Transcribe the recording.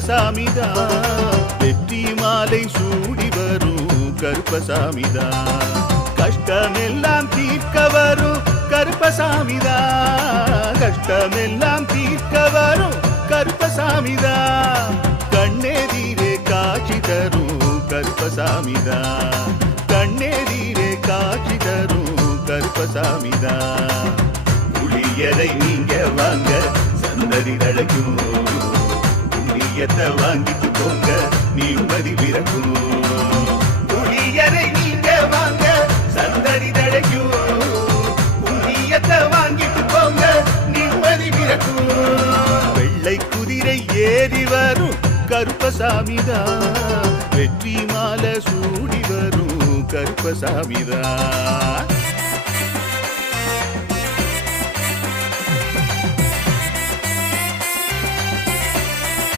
கருப்பசாமிதான் வெற்றி மாலை சூடி வரும் கருப்பசாமிதான் கஷ்டமெல்லாம் தீர்க்க வரும் கருப்பசாமிதான் கஷ்டமெல்லாம் தீர்க்க வரும் கருப்பசாமிதான் கண்ணெதிரே காட்சி தரும் கருப்பசாமிதான் கண்ணெதிரே காட்சி தரும் கருப்பசாமிதான் புளியரை நீங்க வாங்க சந்ததி அழைக்கும் புண்ணியத்தை வாங்கிட்டு போங்க நிம்மதி பிறக்கும் புளியரை நீங்க வாங்க சந்ததி அழைக்கும் புண்ணியத்தை வாங்கிட்டு போங்க நிம்மதி பிறக்கும் வெள்ளை குதிரை ஏறி வரும் கருப்பசாமிதான் வெற்றி மாலை சூடி வரும் கருப்பசாமிதான்